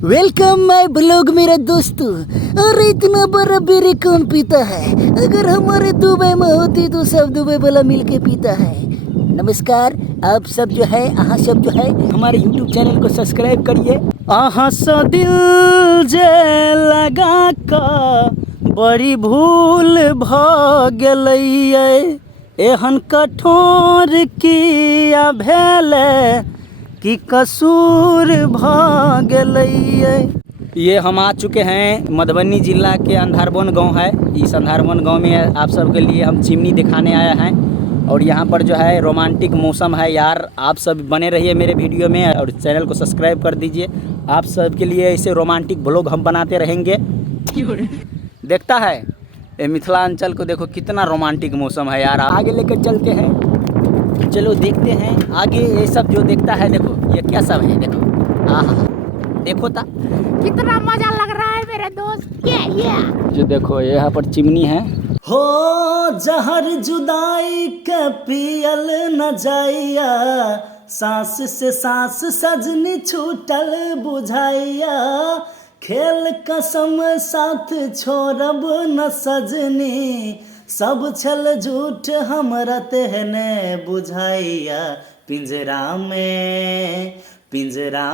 Welcome my blog मेरा दोस्तों। अरे इतना बड़ा बीड़ी कौन पीता है? अगर हमारे दुबई में होती तो सब दुबई वाला मिल के पीता है। नमस्कार, आप सब जो है आहा सब जो है हमारे YouTube चैनल को सब्सक्राइब करिए। आहा सो दिल जे लगा का बड़ी भूल भ गेलैये, एहन कठोर किया भेले कि कसूर भ गेलैये। ये हम आ चुके हैं मधुबनी जिला के अंधारबन गांव है। इस अंधारबन गांव में आप सबके लिए हम चिमनी दिखाने आया हैं और यहाँ पर जो है रोमांटिक मौसम है यार। आप सब बने रहिए मेरे वीडियो में और चैनल को सब्सक्राइब कर दीजिए। आप सब के लिए ऐसे रोमांटिक ब्लॉग हम बनाते रहेंगे। देखता है ये मिथिलांचल को, देखो कितना रोमांटिक मौसम है यार। आगे लेकर चलते हैं, चलो देखते हैं आगे। ये सब जो देखता है देखो ये क्या सब है, देखो आहा देखो ता कितना मजा लग रहा है मेरे दोस्त। ये जो देखो यहाँ पर चिमनी है। हो जहर जुदाई के पियल न जाइया, सांस से सांस सजनी छूटल बुझाइया, खेल कसम साथ छोड़ब न सजनी, सब छल झूठ हमरा तेहने बुझाइया, पिंजरा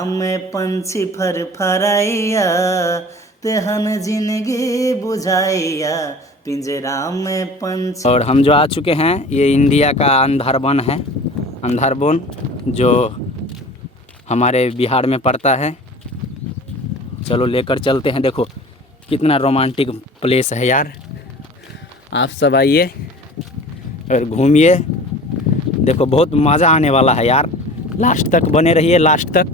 में पंछी फरफराइया, तेहन जिंदगी बुझाइया, पिंजरा में पंछी। और हम जो आ चुके हैं ये इंडिया का अंधारबन है। अंधारबन जो हमारे बिहार में पड़ता है। चलो लेकर चलते हैं। देखो कितना रोमांटिक प्लेस है यार। आप सब आइए और घूमिए, देखो बहुत मज़ा आने वाला है यार। लास्ट तक बने रहिए, लास्ट तक।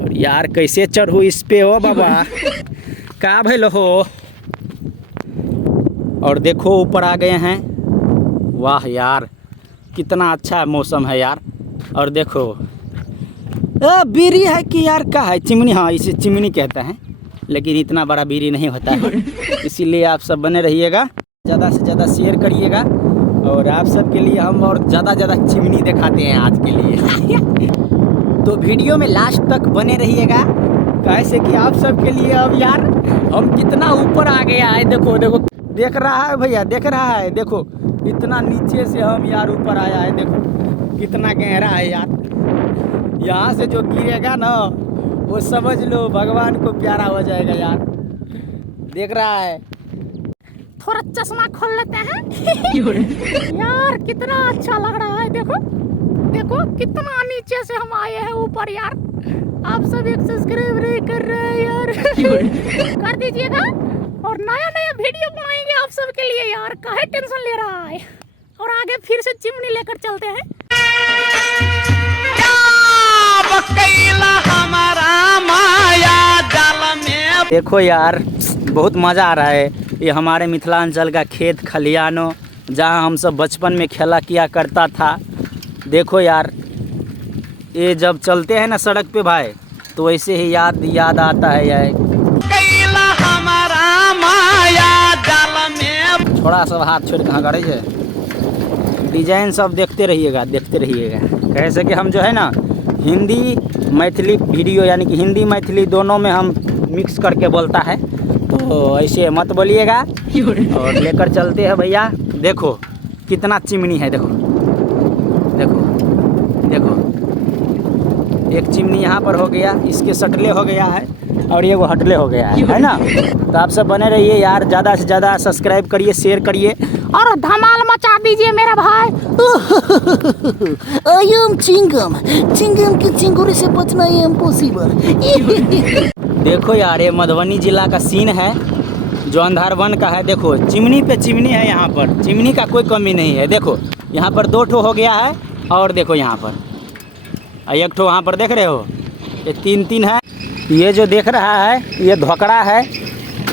और यार कैसे चढ़ूँ इस पे हो बाबा, का भइल हो। और देखो ऊपर आ गए हैं। वाह यार कितना अच्छा मौसम है यार। और देखो बीरी है कि यार का है, चिमनी। हाँ इसे चिमनी कहते हैं, लेकिन इतना बड़ा बीरी नहीं होता है। इसीलिए आप सब बने रहिएगा, ज़्यादा से ज़्यादा शेयर करिएगा। और आप सब के लिए हम और ज़्यादा चिमनी दिखाते हैं आज के लिए। तो वीडियो में लास्ट तक बने रहिएगा, कैसे कि आप सब के लिए अब यार हम कितना ऊपर आ गया है। देखो देखो देख रहा है भैया, देख रहा है, देखो इतना नीचे से हम यार ऊपर आया है। देखो कितना गहरा है यार। यहाँ से जो गिरेगा ना वो समझ लो भगवान को प्यारा हो जाएगा यार। देख रहा है, थोड़ा चश्मा खोल लेते हैं। यार कितना अच्छा लग रहा है। देखो देखो कितना नीचे से हम आए हैं ऊपर यार। आप सब एक सब्सक्राइब नहीं कर रहे हैं यार। कर दीजिएगा और नया वीडियो बनाएंगे आप सब के लिए यार। काहे टेंशन ले रहा है। और आगे फिर से चिमनी लेकर चलते हैं। देखो यार बहुत मज़ा आ रहा है। ये हमारे मिथिलांचल का खेत खलियानो, जहाँ हम सब बचपन में खेला किया करता था। देखो यार ये जब चलते हैं ना सड़क पे भाई, तो वैसे ही याद आता है यार। थोड़ा सा हाथ छोड़ कहाँ करे है। डिजाइन सब देखते रहिएगा। कैसे कि हम जो है ना हिंदी मैथिली वीडियो, यानी कि हिंदी मैथिली दोनों में हम मिक्स करके बोलता है, तो ऐसे मत बोलिएगा। और लेकर चलते हैं भैया। देखो कितना चिमनी है, देखो देखो देखो। एक चिमनी यहाँ पर हो गया, इसके सटले हो गया है और ये वो हटले हो गया है ना। तो आप सब बने रहिए यार, ज़्यादा से ज़्यादा सब्सक्राइब करिए, शेयर करिए और धमाल मचा दीजिए मेरा भाई। आई एम चिंगम की चिंगुरी से बचना ये इम्पॉसिबल। देखो यार ये मधुबनी जिला का सीन है जो अंधारबन का है। देखो चिमनी पे चिमनी है, यहाँ पर चिमनी का कोई कमी नहीं है। देखो यहाँ पर 2 ठो हो गया है और देखो यहाँ पर एक ठो, वहाँ पर देख रहे हो ये 3 है। ये जो देख रहा है ये धोकड़ा है,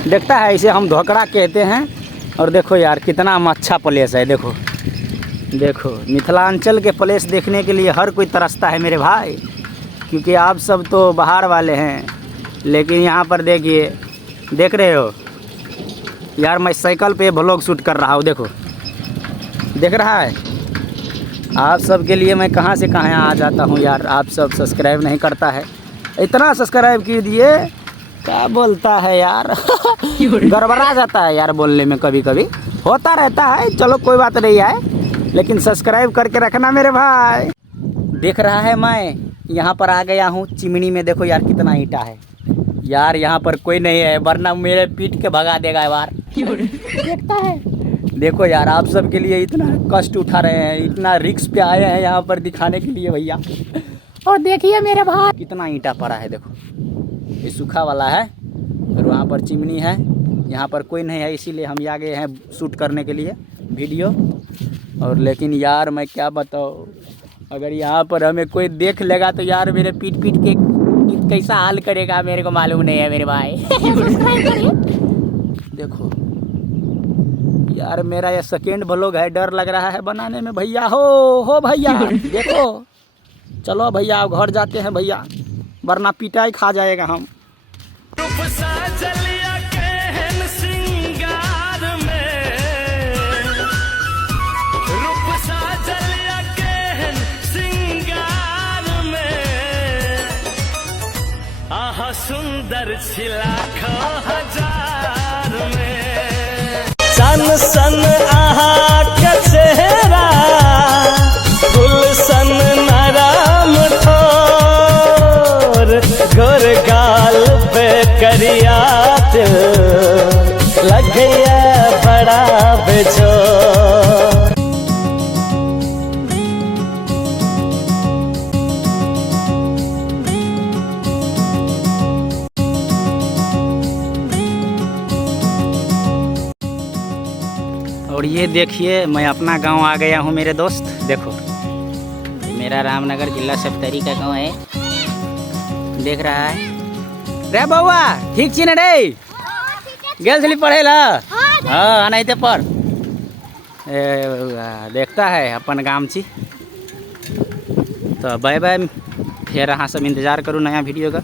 देखता है, इसे हम धोकड़ा कहते हैं। और देखो यार कितना अच्छा प्लेस है। देखो देखो मिथिलांचल के प्लेस देखने के लिए हर कोई तरसता है मेरे भाई, क्योंकि आप सब तो बाहर वाले हैं। लेकिन यहाँ पर देखिए, देख रहे हो यार, मैं साइकिल पे व्लॉग शूट कर रहा हूँ। देखो देख रहा है। आप सब के लिए मैं कहाँ से कहाँ आ जाता हूँ यार। आप सब सब्सक्राइब नहीं करता है। इतना सब्सक्राइब कीजिए क्या बोलता है यार गड़बड़ा जाता है यार बोलने में, कभी कभी होता रहता है। चलो कोई बात नहीं है, लेकिन सब्सक्राइब करके रखना मेरे भाई। देख रहा है मैं यहाँ पर आ गया हूँ चिमनी में। देखो यार कितना ईंटा है यार, यहाँ पर कोई नहीं है वरना मेरे पीट के भगा देगा यार। देखता है। देखो यार आप सबके लिए इतना कष्ट उठा रहे हैं, इतना रिस्क पे आए हैं यहाँ पर दिखाने के लिए भैया। और देखिए मेरे भाई कितना ईंटा पड़ा है, देखो ये सूखा वाला है और वहाँ पर चिमनी है। यहाँ पर कोई नहीं है इसीलिए हम आ गए हैं शूट करने के लिए वीडियो। और लेकिन यार मैं क्या बताऊँ, अगर यहाँ पर हमें कोई देख लेगा तो यार मेरे पीट पीट के कैसा हाल करेगा मेरे को मालूम नहीं है मेरे भाई। सब्सक्राइब करिए। देखो यार मेरा ये सेकेंड व्लॉग है, डर लग रहा है बनाने में भैया। हो भैया देखो, चलो भैया अब घर जाते हैं भैया, वरना पिटाई खा जाएगा हम। सुंदर लाखों हजार में सन सन आहा के चेहरा गुलशन नरम ठोर गोर गाल पे करिया दिल लग गया बड़ा बेजोर। और ये देखिए मैं अपना गांव आ गया हूँ मेरे दोस्त। देखो ये मेरा रामनगर जिला सप्तरी का गांव है, देख रहा है रे बउआ ठीक छी रे गेल छली पढ़े ला। हाँ नहीं ते पढ़ देखता है अपन गाम छी। तो बाय बाय, फिर अहाँ सब इंतजार करू नया वीडियो का।